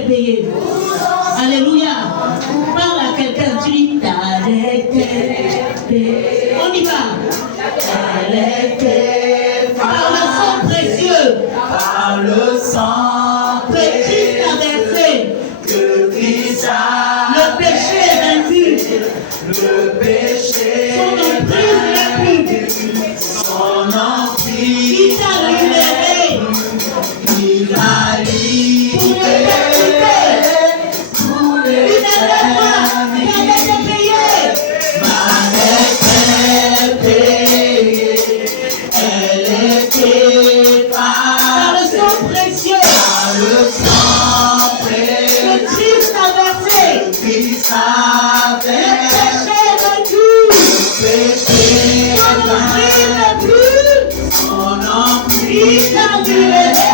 est payé. Alléluia. Parle à quelqu'un, tu dis on y va. Par le sang précieux. Par le sang que Christ a versé. que Christ a le péché est vaincu. Le péché son emprise son emprise n'est plus. Il t'a libéré. Il a libéré tous les chaînes. Il a été payé. Ma dette est payée. Elle était Par le sang précieux. par le sang précieux. Que Christ a versé. Christ a Le versé. péché est vaincu. Son emprise n'est plus. Son emprise Il t'a libéré.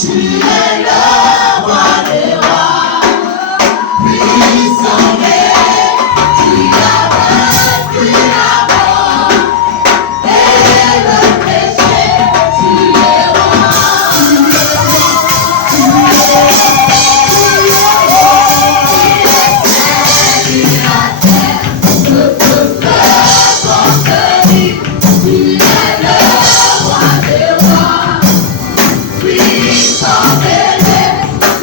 Tu es le roi des rois, puissant est, tu as vaincu la mort et le péché, tu es roi. Tu es la terre, le peuple conquérir. Tu es le roi des rois, puissant est,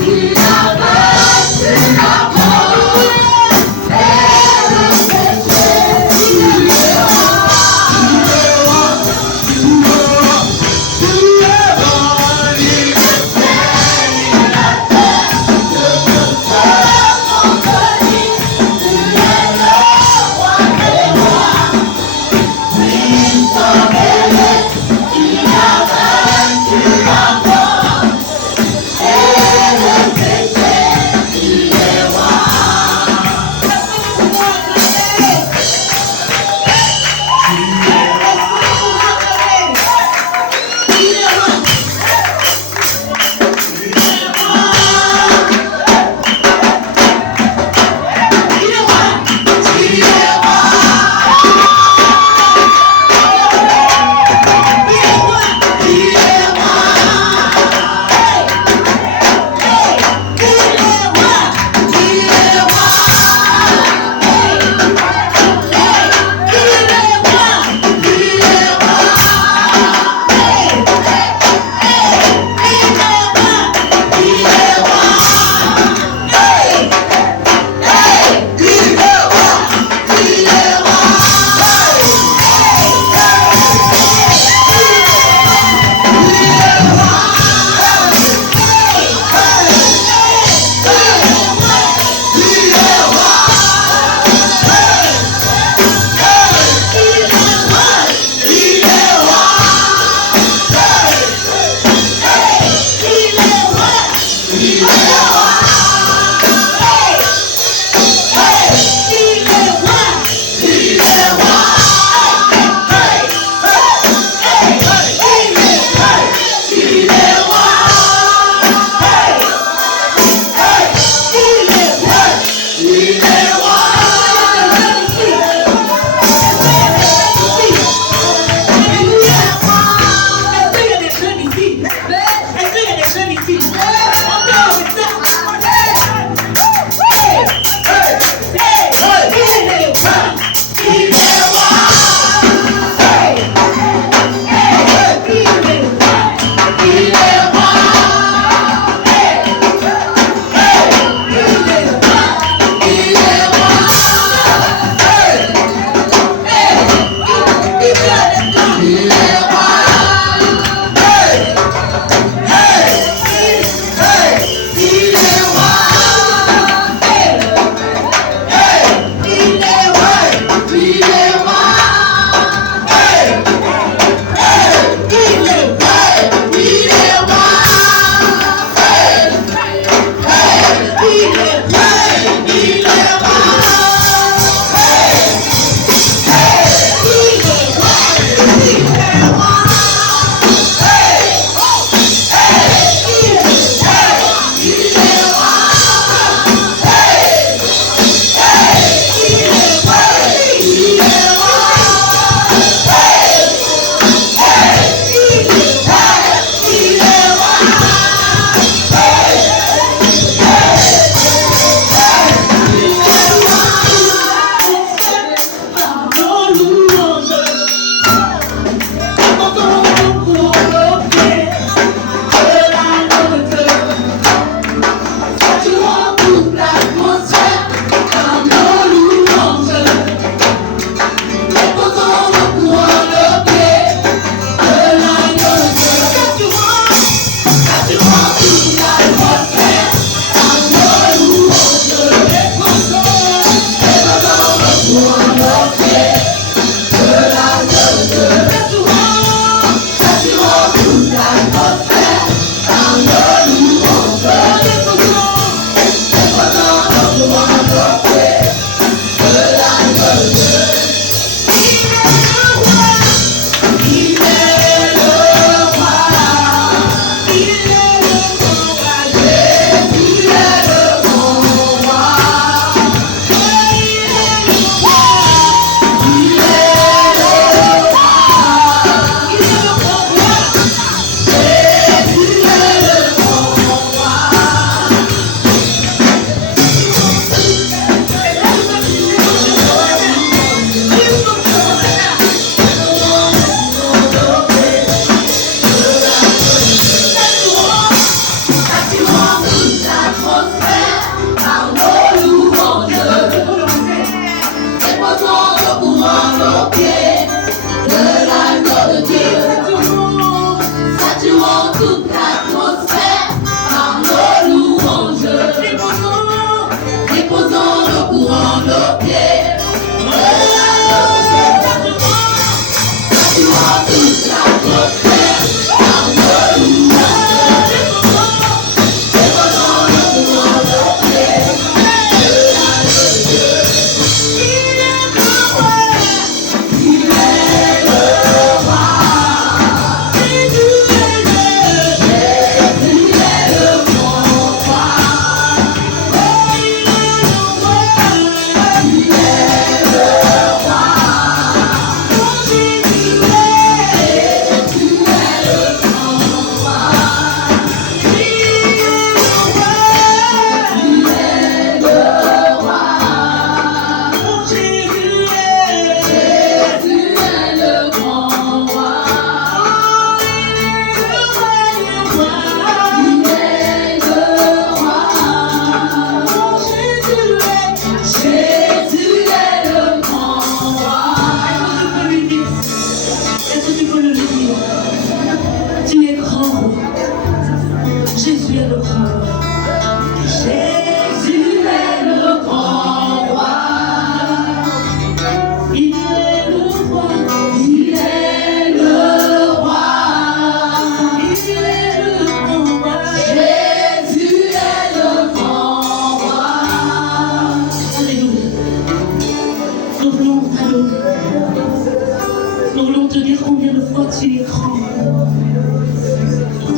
te dire combien de fois tu es grand.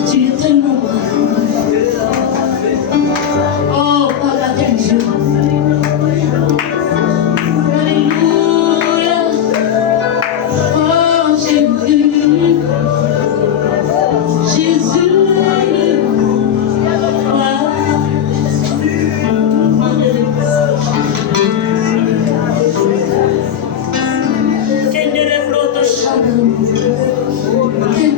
Tu es tellement grand. Oh, par la tête Dieu. Alléluia. Oh, Jésus. Jésus. Quel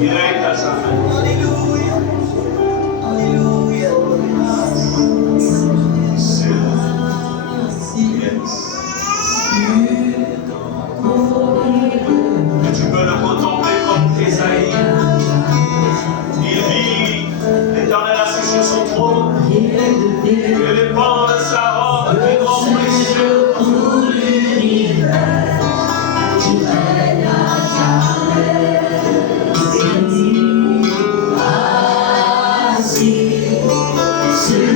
Il règne à jamais. Et tu peux le contempler comme Ésaïe. Il vit l'Éternel assis sur son trône. Et les pans de sa robe qui remplissent tout l'univers. Tu règnes à jamais. Assis sur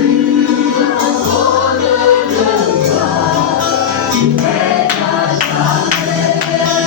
un trône de gloire. Tu règnes à jamais.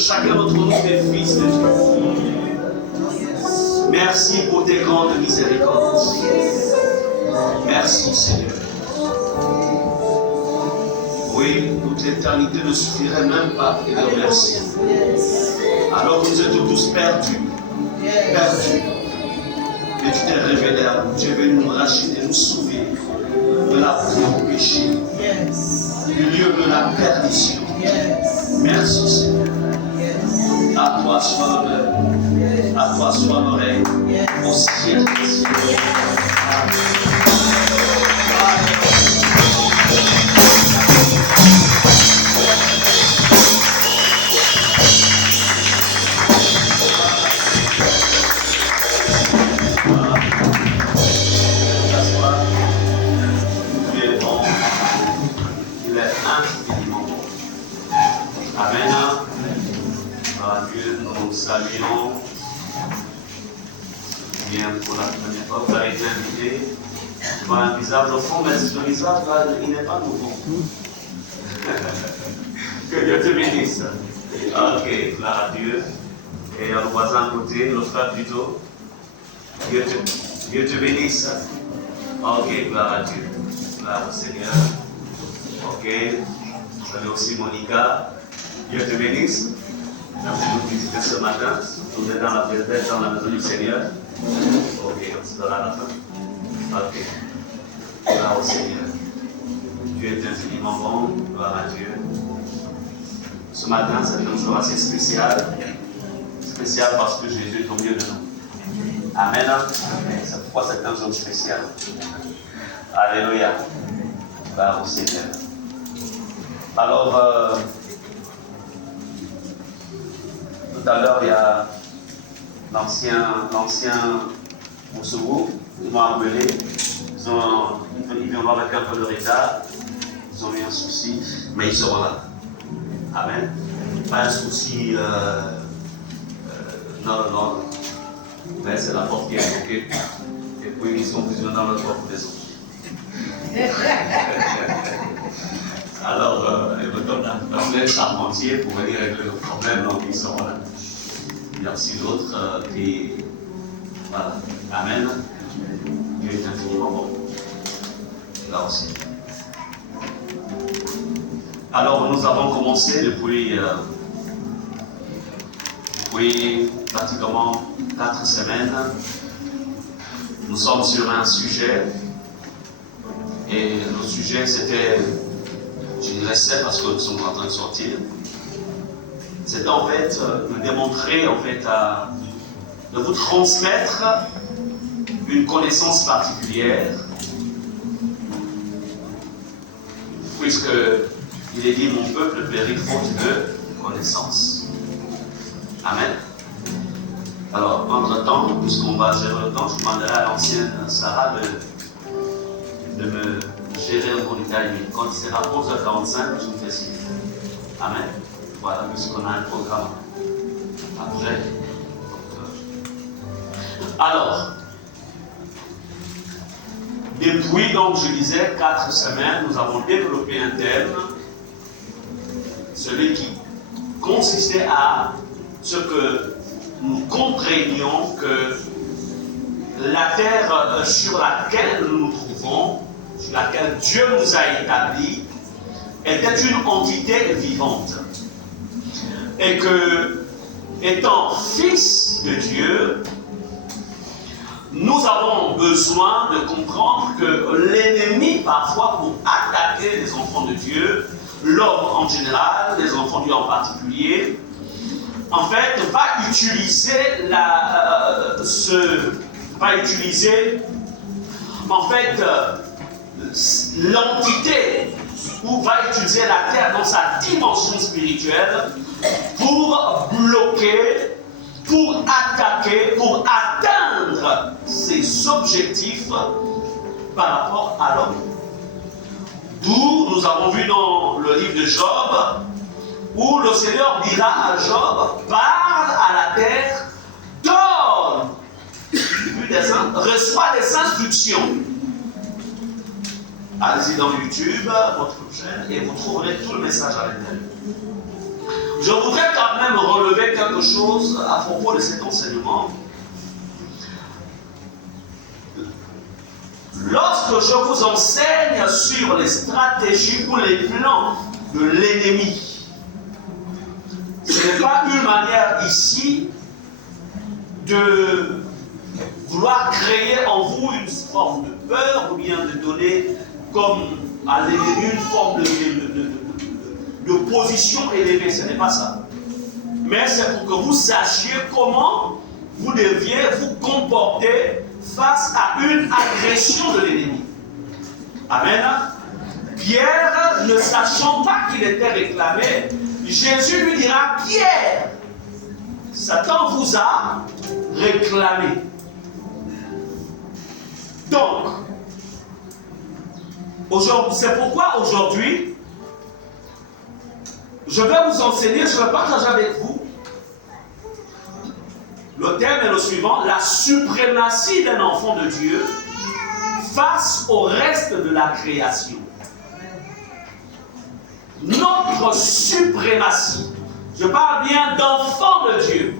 chacun d'entre nous est fils de Dieu. Merci pour tes grandes miséricordes. Merci Seigneur. Oui, toute l'éternité ne suffirait même pas de dire merci. Alors que nous étions tous perdus. Perdus. Mais tu t'es révélé à nous. Tu es venu nous racheter, nous sauver de la prison du péché, du lieu de la perdition. Merci Seigneur. À toi soit l'honneur. À toi soit l'oreille. Au ciel. Saluons bien pour la première fois, vous avez été invité. Je vois un visage au fond, mais ce visage là, il n'est pas nouveau. Que Dieu te bénisse. Ok, gloire à Dieu. Et le voisin à côté, le frère plutôt. Dieu te bénisse. Ok, gloire à Dieu. Gloire au Seigneur. Ok, salut aussi Monica. Dieu te bénisse. Merci de nous visiter ce matin. Vous êtes dans la maison du Seigneur. Ok, on se donne à la fin. Ok. Gloire au Seigneur. Dieu est infiniment bon. Gloire à Dieu. Ce matin, c'est un jour assez spécial. Spécial parce que Jésus est au milieu de nous. Amen. C'est pourquoi c'est un jour spécial. Alléluia. Gloire au Seigneur. Alors, tout à l'heure, il y a l'ancien Moussougou, ils m'ont appelé, ils viennent voir avec un peu de retard, ils ont eu un souci, mais ils seront là. Amen. Pas un souci, non, mais c'est la porte qui est bloquée, et puis ils sont fusionnés dans leur propre maison. Alors, ils me donnent la flèche charpentier pour venir régler le problème, donc ils seront là. Il y a aussi d'autres qui. Voilà. Amen. Dieu est infiniment bon. Là aussi. Alors, nous avons commencé depuis pratiquement 4 semaines. Nous sommes sur un sujet. Et le sujet, c'était. Je dirais c'est parce que nous sommes en train de sortir. C'est en fait de démontrer, de vous transmettre une connaissance particulière, puisque il est dit mon peuple périt faute de connaissance. Amen. Alors, entre-temps, puisqu'on va gérer le temps, je demanderai à l'ancienne Sarah de me gérer le bon timing. Quand il sera 11h45, je vous fais signe. Amen. Voilà, puisqu'on a un programme après. Alors, depuis, donc, je disais, 4 semaines, nous avons développé un thème, celui qui consistait à ce que nous comprenions que la terre sur laquelle nous nous trouvons, sur laquelle Dieu nous a établis, était une entité vivante. Et que, étant fils de Dieu, nous avons besoin de comprendre que l'ennemi, parfois, pour attaquer les enfants de Dieu, l'homme en général, les enfants de Dieu en particulier, en fait, va utiliser l'entité, ou va utiliser la terre dans sa dimension spirituelle pour bloquer, pour attaquer, pour atteindre ses objectifs par rapport à l'homme. D'où nous avons vu dans le livre de Job, où le Seigneur dira à Job, parle à la terre, donne, reçois des instructions. Allez-y dans YouTube, votre chaîne, et vous trouverez tout le message à l'intérieur. Je voudrais quand même relever quelque chose à propos de cet enseignement. Lorsque je vous enseigne sur les stratégies ou les plans de l'ennemi, ce n'est pas une manière ici de vouloir créer en vous une forme de peur ou bien de donner comme à l'ennemi une forme de position élevée. Ce n'est pas ça. Mais c'est pour que vous sachiez comment vous deviez vous comporter face à une agression de l'ennemi. Amen. Pierre, ne sachant pas qu'il était réclamé, Jésus lui dira, Pierre, Satan vous a réclamé. Donc, c'est pourquoi aujourd'hui, je vais vous enseigner, je vais partager avec vous. Le thème est le suivant, la suprématie d'un enfant de Dieu face au reste de la création. Notre suprématie, je parle bien d'enfant de Dieu,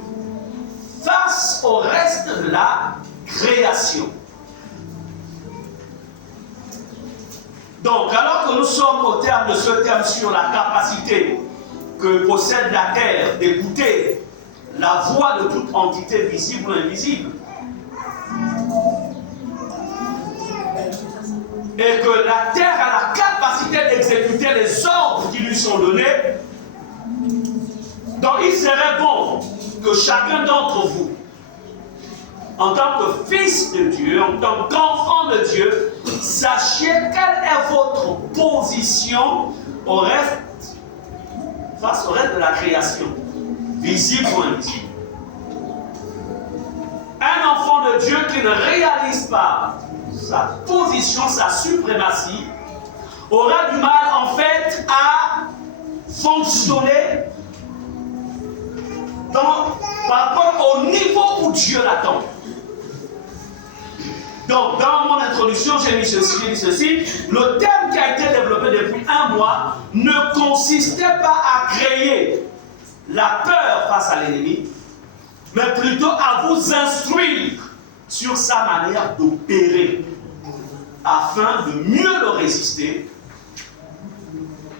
face au reste de la création. Donc, alors que nous sommes au terme de ce thème sur la capacité que possède la terre d'écouter la voix de toute entité visible ou invisible, et que la terre a la capacité d'exécuter les ordres qui lui sont donnés, donc il serait bon que chacun d'entre vous, en tant que fils de Dieu, en tant qu'enfant de Dieu, sachiez quelle est votre position face au reste de la création, visible ou invisible. Un enfant de Dieu qui ne réalise pas sa position, sa suprématie, aura du mal en fait à fonctionner par rapport au niveau où Dieu l'attend. Donc, dans mon introduction, j'ai mis ceci. Le thème qui a été développé depuis un mois ne consistait pas à créer la peur face à l'ennemi, mais plutôt à vous instruire sur sa manière d'opérer, afin de mieux le résister.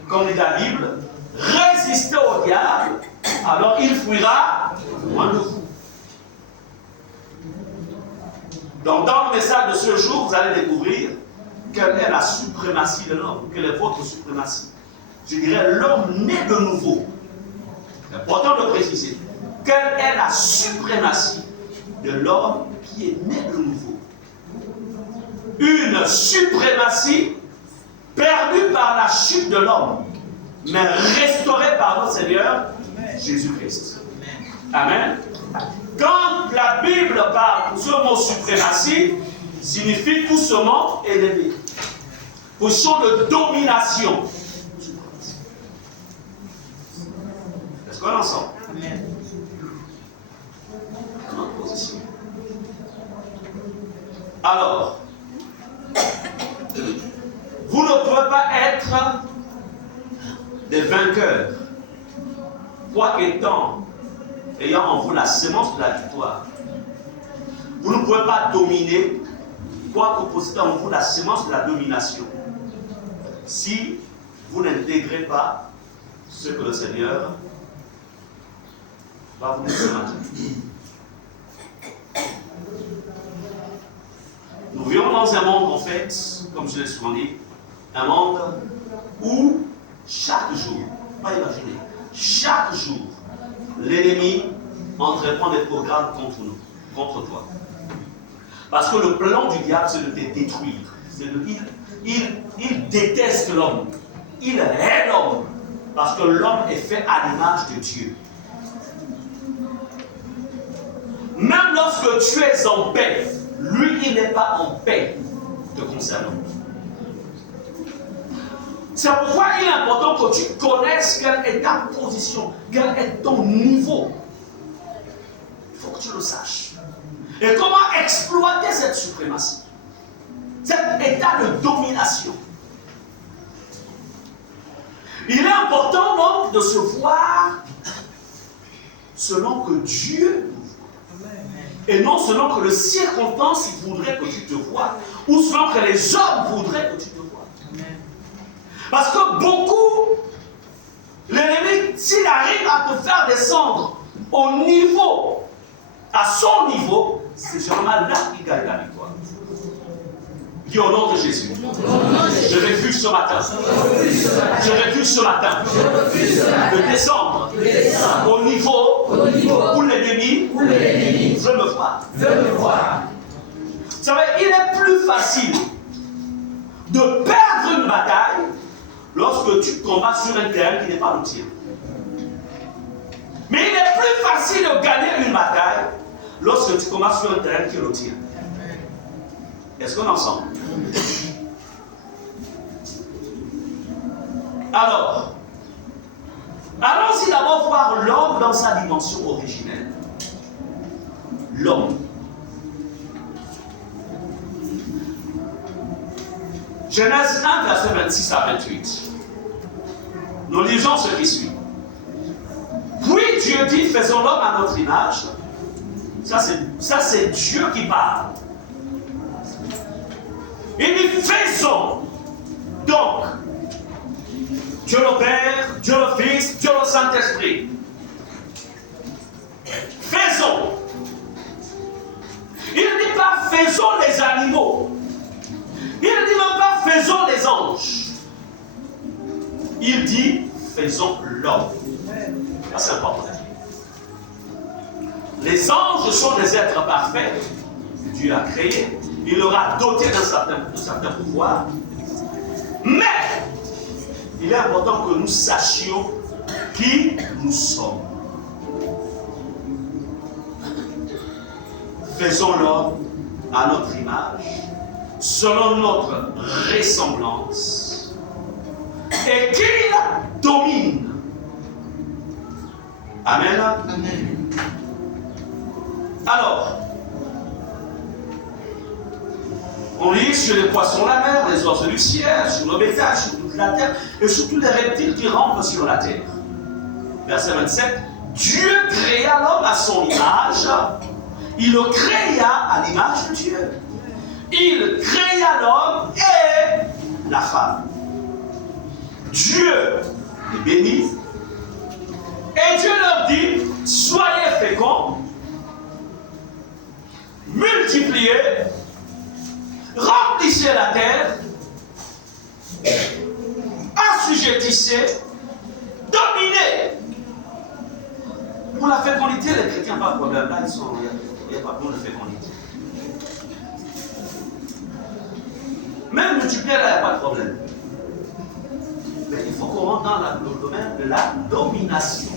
Comme dit la Bible, résistez au diable, alors il fuira loin de vous. Donc, dans le message de ce jour, vous allez découvrir quelle est la suprématie de l'homme, quelle est votre suprématie. Je dirais l'homme né de nouveau. C'est important de préciser. Quelle est la suprématie de l'homme qui est né de nouveau? Une suprématie perdue par la chute de l'homme, mais restaurée par notre Seigneur Jésus-Christ. Amen. Quand la Bible parle, ce mot suprématie signifie tout ce mot élevé. Position de domination. Est-ce qu'on est ensemble? Amen. Notre position. Alors, vous ne pouvez pas être des vainqueurs, quoi étant ayant en vous la sémence de la victoire. Vous ne pouvez pas dominer, quoique possédez en vous la sémence de la domination, si vous n'intégrez pas ce que le Seigneur va vous dire ce matin. Nous vivons dans un monde, en fait, comme je l'ai souvent dit, un monde où chaque jour, pas imaginer, chaque jour, l'ennemi entreprend des programmes contre nous, contre toi. Parce que le plan du diable, c'est de te détruire. Il déteste l'homme. Il hait l'homme. Parce que l'homme est fait à l'image de Dieu. Même lorsque tu es en paix, lui, il n'est pas en paix te concernant. C'est pourquoi il est important que tu connaisses quelle est ta position, quel est ton niveau. Il faut que tu le saches. Et comment exploiter cette suprématie, cet état de domination. Il est important donc de se voir selon que Dieu et non selon que les circonstances voudraient que tu te vois ou selon que les hommes voudraient que tu te vois. Parce que beaucoup, l'ennemi, s'il arrive à te faire descendre au niveau, à son niveau, c'est seulement là qu'il gagne la victoire. Dis au nom de Jésus. Je refuse ce matin. Je refuse ce matin de descendre au niveau où l'ennemi veut me voir. Vous savez, il est plus facile de perdre une bataille lorsque tu combats sur un terrain qui n'est pas le tien. Mais il est plus facile de gagner une bataille lorsque tu combats sur un terrain qui est le tien. Est-ce qu'on est ensemble? Alors, allons-y d'abord voir l'homme dans sa dimension originelle. L'homme. Genèse 1, verset 26 à 28. Nous lisons ce qui suit. Puis Dieu dit, faisons l'homme à notre image. Ça c'est Dieu qui parle. Il dit, faisons. Donc, Dieu le Père, Dieu le Fils, Dieu le Saint-Esprit. Faisons. Il ne dit pas faisons les animaux. Il ne dit même pas faisons les anges. Il dit faisons l'homme. Ça c'est important. Les anges sont des êtres parfaits que Dieu a créés. Il leur a doté d'un certain pouvoir. Mais il est important que nous sachions qui nous sommes. Faisons l'homme à notre image, selon notre ressemblance, et qu'il domine. Amen. Amen. Alors, on lit sur les poissons de la mer, les oiseaux du ciel, sur le bétail, sur toute la terre, et sur tous les reptiles qui rampent sur la terre. Verset 27. Dieu créa l'homme à son image. Il le créa à l'image de Dieu. Il créa l'homme et la femme. Dieu les bénit. Et Dieu leur dit, soyez féconds, multipliez, remplissez la terre, assujettissez, dominez. Pour la fécondité, les chrétiens n'ont pas de problème. Là, il n'y a pas de problème de fécondité. Même multiplier, là, il n'y a pas de problème. Mais il faut qu'on rentre dans le domaine de la domination.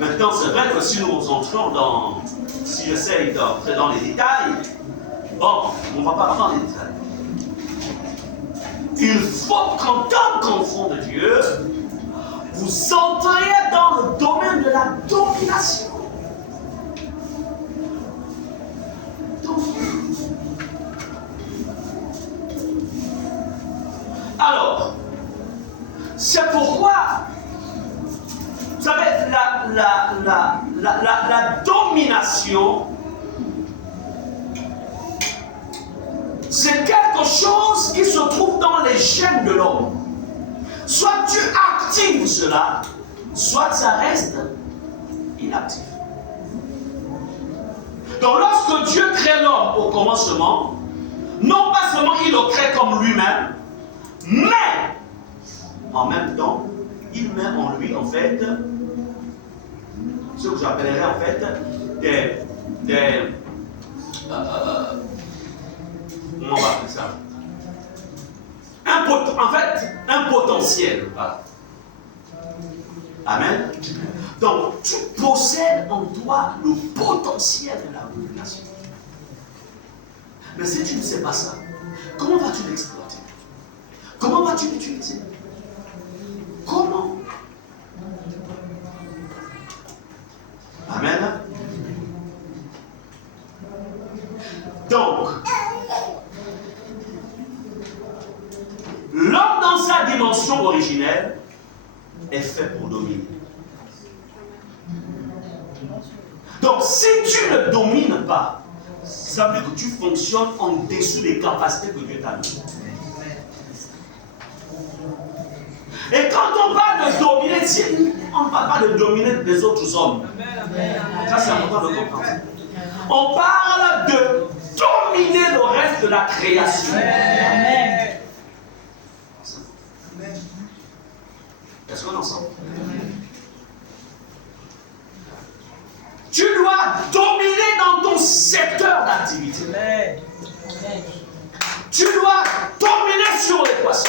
Maintenant, c'est vrai que si nous entrons dans, si j'essaye d'entrer dans les détails, bon, on ne va pas rentrer dans les détails. Il faut qu'en tant qu'enfant de Dieu, vous entriez dans le domaine de la domination. Alors, c'est pourquoi, vous savez, la domination, c'est quelque chose qui se trouve dans les gènes de l'homme. Soit tu actives cela, soit ça reste inactif. Donc lorsque Dieu crée l'homme au commencement, non pas seulement il le crée comme lui-même, mais en même temps, il met en lui en fait ce que j'appellerais en fait comment on va appeler ça? Un potentiel. Amen. Donc, tu possèdes en toi le potentiel de la domination. Mais si tu ne sais pas ça, comment vas-tu l'exploiter? Comment vas-tu l'utiliser? Comment? Amen. Donc, l'homme dans sa dimension originelle est fait pour dominer. Donc, si tu ne domines pas, ça veut dire que tu fonctionnes en dessous des capacités que Dieu t'a données. Et quand on parle de dominer, on ne parle pas de dominer les autres hommes. Ça, c'est important de comprendre. On parle de dominer le reste de la création. Amen. Est-ce qu'on est ensemble? Tu dois dominer dans ton secteur d'activité. Tu dois dominer sur les poissons.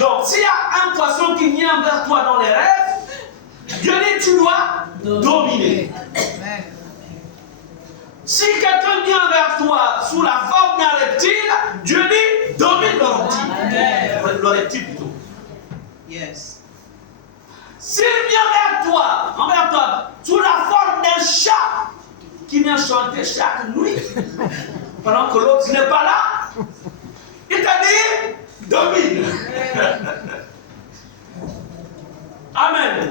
Donc, s'il y a un poisson qui vient vers toi dans les rêves, Dieu dit tu dois dominer. Si quelqu'un vient vers toi sous la forme d'un reptile, Dieu dit domine le reptile. Le reptile plutôt. Yes. S'il vient vers toi, sous la forme d'un chat qui vient chanter chaque nuit, pendant que l'autre n'est pas là, il t'a dit domine. Amen.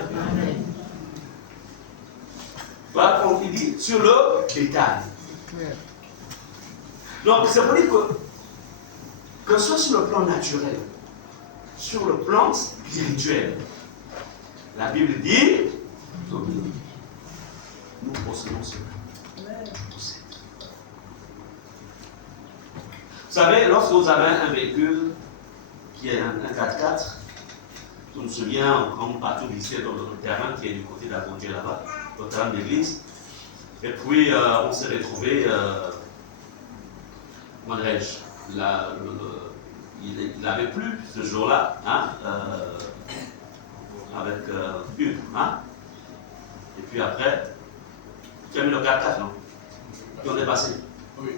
Voilà comme il dit sur le détail. Donc c'est pour dire que ce soit sur le plan naturel, sur le plan spirituel, la Bible dit domine. Nous possédons cela. Vous savez, lorsque vous avez un véhicule qui est un 4x4, je me souviens, quand on partait au lycée dans notre terrain qui est du côté de la Gondie là-bas, au terrain de l'église, et puis on s'est retrouvé, comment dirais-je, il n'avait plus ce jour-là, hein, avec une, hein, et puis après, tu as mis le 4x4, non? Puis on est passé. Oui.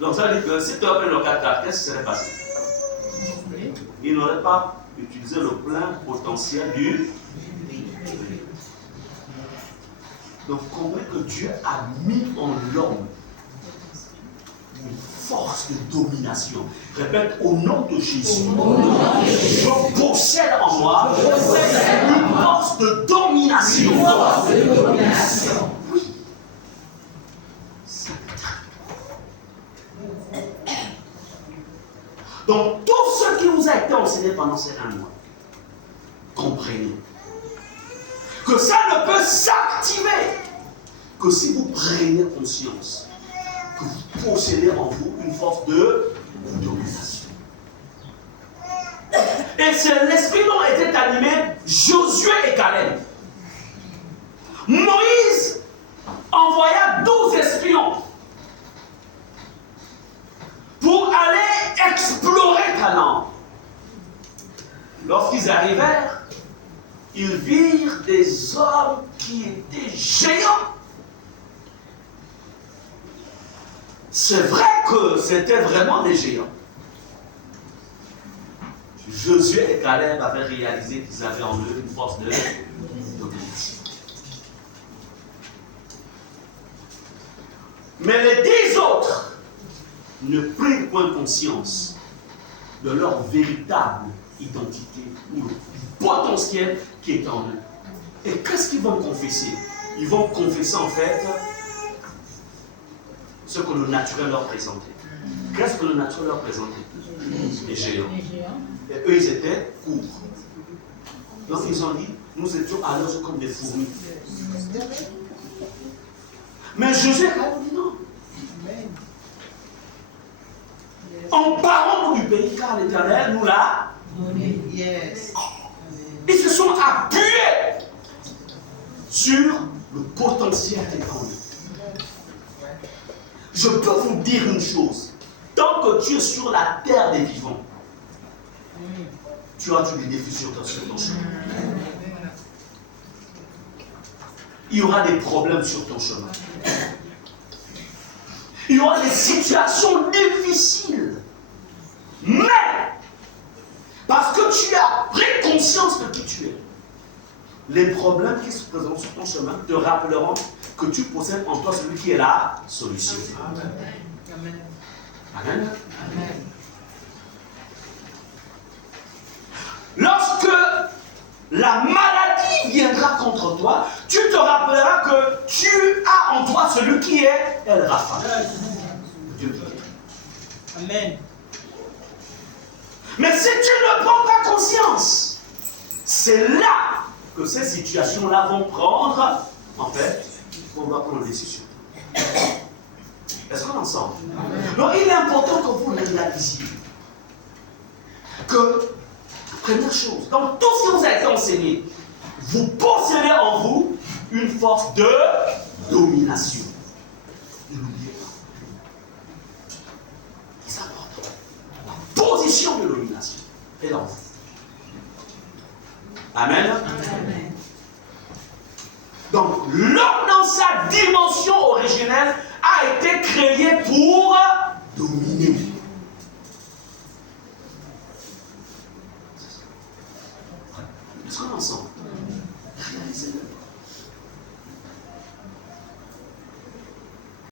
Donc ça veut dire que si tu as pris le 4x4, qu'est-ce qui serait passé? Il n'aurait pas utilisé le plein potentiel du véhicule. Donc comprenez que Dieu a mis en l'homme une force de domination. Répète, au nom de Jésus, je possède en moi une force de domination. Oui. Donc, tout ce qui vous a été enseigné pendant ces 1 mois, comprenez que ça ne peut s'activer que si vous prenez conscience que vous possédez en vous une force de domination. Et c'est l'esprit dont étaient animés Josué et Caleb. Moïse envoya 12 espions pour aller explorer Canaan. Lorsqu'ils arrivèrent, ils virent des hommes qui étaient géants. C'est vrai que c'était vraiment des géants. Josué et Caleb avaient réalisé qu'ils avaient en eux une force de domination. Mais les 10 autres ne prirent point conscience de leur véritable identité ou le potentiel qui est en eux. Et qu'est-ce qu'ils vont confesser? Ils vont confesser en fait ce que le naturel leur présentait. Qu'est-ce que le naturel leur présentait? Les géants. Et eux, ils étaient courts. Donc ils ont dit, nous étions alors comme des fourmis. Mais Josué a dit non. En parlant du pays, car l'Éternel nous l'a donné. Yes. Ils se sont appuyés sur le potentiel qui est en eux. Je peux vous dire une chose. Tant que tu es sur la terre des vivants, tu as des défis sur ton chemin. Il y aura des problèmes sur ton chemin. Il y aura des situations difficiles. Mais, parce que tu as pris conscience de qui tu es, les problèmes qui se présentent sur ton chemin te rappelleront que tu possèdes en toi celui qui est la solution. Amen. Amen. Amen. Lorsque la maladie viendra contre toi, tu te rappelleras que tu as en toi celui qui est El Rapha. Dieu te guérit. Amen. Mais si tu ne prends pas conscience, c'est là que ces situations-là vont prendre, en fait, on va prendre des décisions. Est-ce qu'on est ensemble? Donc il est important que vous réalisiez que, première chose, dans tout ce qui vous a été enseigné, vous possédez en vous une force de domination. Ne l'oubliez pas. C'est important. La position de domination est dans vous. Amen. Amen. Donc, l'homme dans sa dimension originelle a été créé pour dominer. Est-ce qu'on est ensemble? Réalisez-le.